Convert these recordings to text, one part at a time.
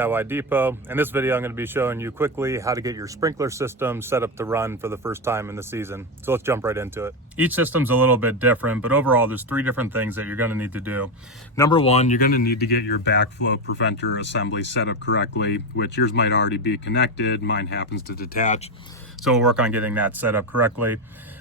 DIY Depot. In this video, I'm going to be showing you quickly how to get your sprinkler system set up to run for the first time in the season. So let's jump right into it. Each system's a little bit different, but overall there's three different things that you're going to need to do. Number one, you're going to need to get your backflow preventer assembly set up correctly, which yours might already be connected. Mine happens to detach. So we'll work on getting that set up correctly.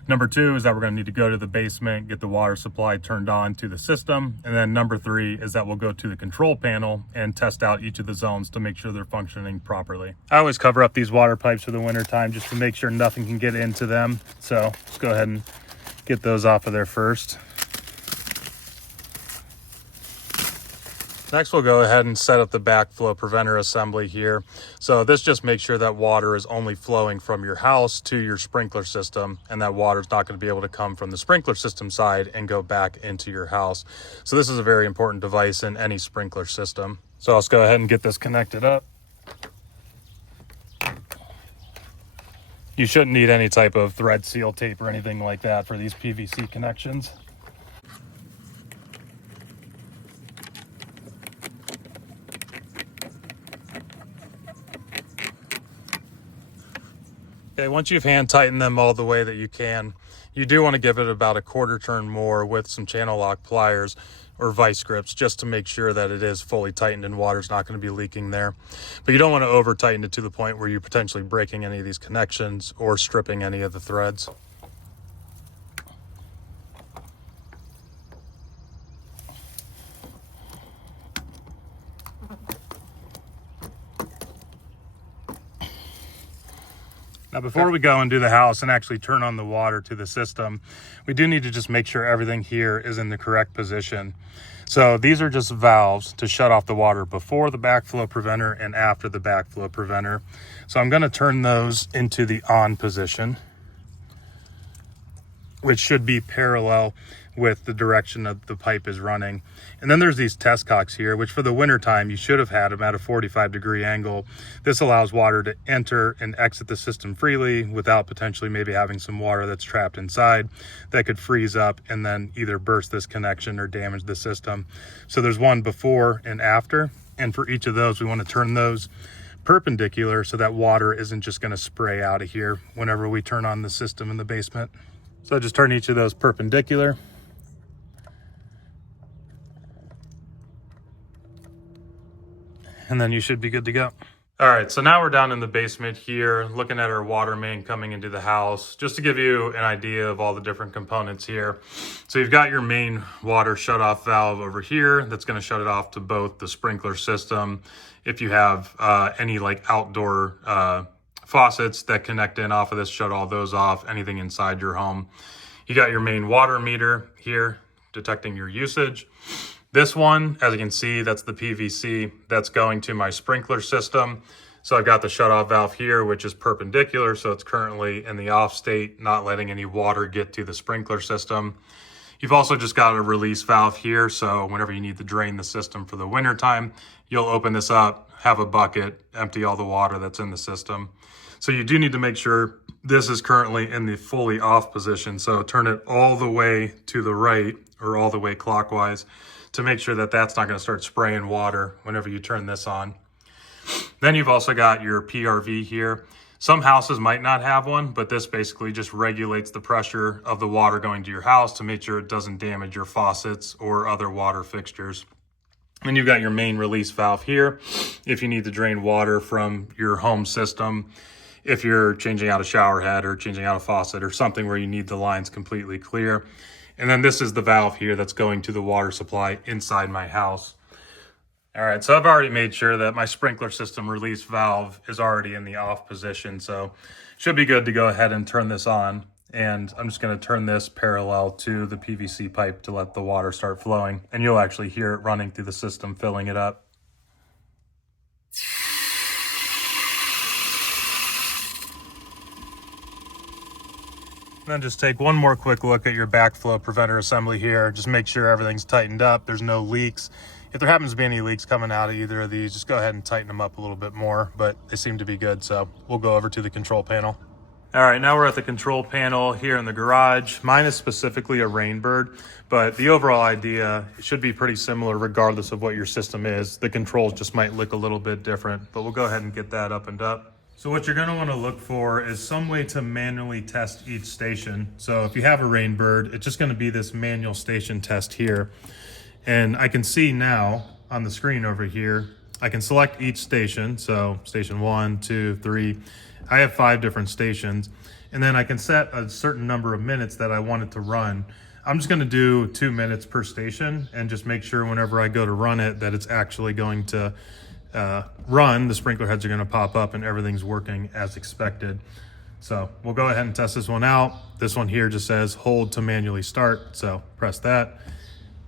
Number two is that we're going to need to go to the basement, get the water supply turned on to the system. And then number three is that we'll go to the control panel and test out each of the zones to make sure they're functioning properly. I always cover up these water pipes for the winter time just to make sure nothing can get into them. So let's go ahead and get those off of there first. Next, we'll go ahead and set up the backflow preventer assembly here. So this just makes sure that water is only flowing from your house to your sprinkler system, and that water is not going to be able to come from the sprinkler system side and go back into your house. So this is a very important device in any sprinkler system. So let's go ahead and get this connected up. You shouldn't need any type of thread seal tape or anything like that for these PVC connections. Okay, once you've hand tightened them all the way that you can, you do want to give it about a quarter turn more with some channel lock pliers or vice grips just to make sure that it is fully tightened and water's not going to be leaking there. But you don't want to over tighten it to the point where you're potentially breaking any of these connections or stripping any of the threads. Now, before we go and do the house and actually turn on the water to the system, we do need to just make sure everything here is in the correct position. So these are just valves to shut off the water before the backflow preventer and after the backflow preventer. So I'm going to turn those into the on position, which should be parallel with the direction that the pipe is running. And then there's these test cocks here, which for the winter time, you should have had them at a 45-degree angle. This allows water to enter and exit the system freely without potentially maybe having some water that's trapped inside that could freeze up and then either burst this connection or damage the system. So there's one before and after. And for each of those, we want to turn those perpendicular so that water isn't just going to spray out of here whenever we turn on the system in the basement. So just turn each of those perpendicular. And then you should be good to go. All right, so now we're down in the basement here, looking at our water main coming into the house, just to give you an idea of all the different components here. So you've got your main water shutoff valve over here that's going to shut it off to both the sprinkler system. If you have any like outdoor faucets that connect in off of this, shut all those off, anything inside your home. You got your main water meter here, detecting your usage. This one, as you can see, that's the PVC that's going to my sprinkler system. So I've got the shutoff valve here, which is perpendicular, so it's currently in the off state, not letting any water get to the sprinkler system. You've also just got a release valve here, so whenever you need to drain the system for the winter time, you'll open this up, have a bucket, empty all the water that's in the system. So you do need to make sure this is currently in the fully off position. So turn it all the way to the right or all the way clockwise to make sure that that's not going to start spraying water whenever you turn this on. Then you've also got your PRV here. Some houses might not have one, but this basically just regulates the pressure of the water going to your house to make sure it doesn't damage your faucets or other water fixtures. And you've got your main release valve here if you need to drain water from your home system, if you're changing out a shower head or changing out a faucet or something where you need the lines completely clear. And then this is the valve here that's going to the water supply inside my house. All right, so I've already made sure that my sprinkler system release valve is already in the off position. So should be good to go ahead and turn this on. And I'm just going to turn this parallel to the PVC pipe to let the water start flowing. And you'll actually hear it running through the system, filling it up. Then just take one more quick look at your backflow preventer assembly here. Just make sure everything's tightened up. There's no leaks. If there happens to be any leaks coming out of either of these, just go ahead and tighten them up a little bit more, but they seem to be good. So we'll go over to the control panel. All right, now we're at the control panel here in the garage. Mine is specifically a Rainbird, but the overall idea should be pretty similar regardless of what your system is. The controls just might look a little bit different, but we'll go ahead and get that up and up. So what you're gonna wanna look for is some way to manually test each station. So if you have a Rainbird, it's just gonna be this manual station test here. And I can see now on the screen over here, I can select each station. So station 1, 2, 3. I have 5 different stations, and then I can set a certain number of minutes that I want it to run. I'm just gonna do 2 minutes per station and just make sure whenever I go to run it that it's actually going to run. The sprinkler heads are gonna pop up and everything's working as expected. So we'll go ahead and test this one out. This one here just says hold to manually start, so press that.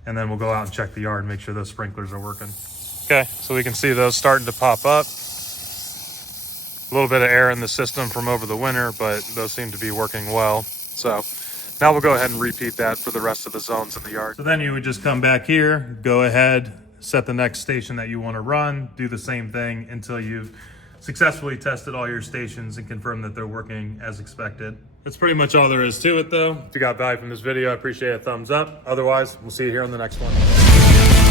And then we'll go out and check the yard and make sure those sprinklers are working. Okay, so we can see those starting to pop up. A little bit of air in the system from over the winter, but those seem to be working well. So now we'll go ahead and repeat that for the rest of the zones in the yard. So then you would just come back here, go ahead, set the next station that you want to run, do the same thing until you've successfully tested all your stations and confirm that they're working as expected. That's pretty much all there is to it though. If you got value from this video, I appreciate a thumbs up. Otherwise, we'll see you here on the next one.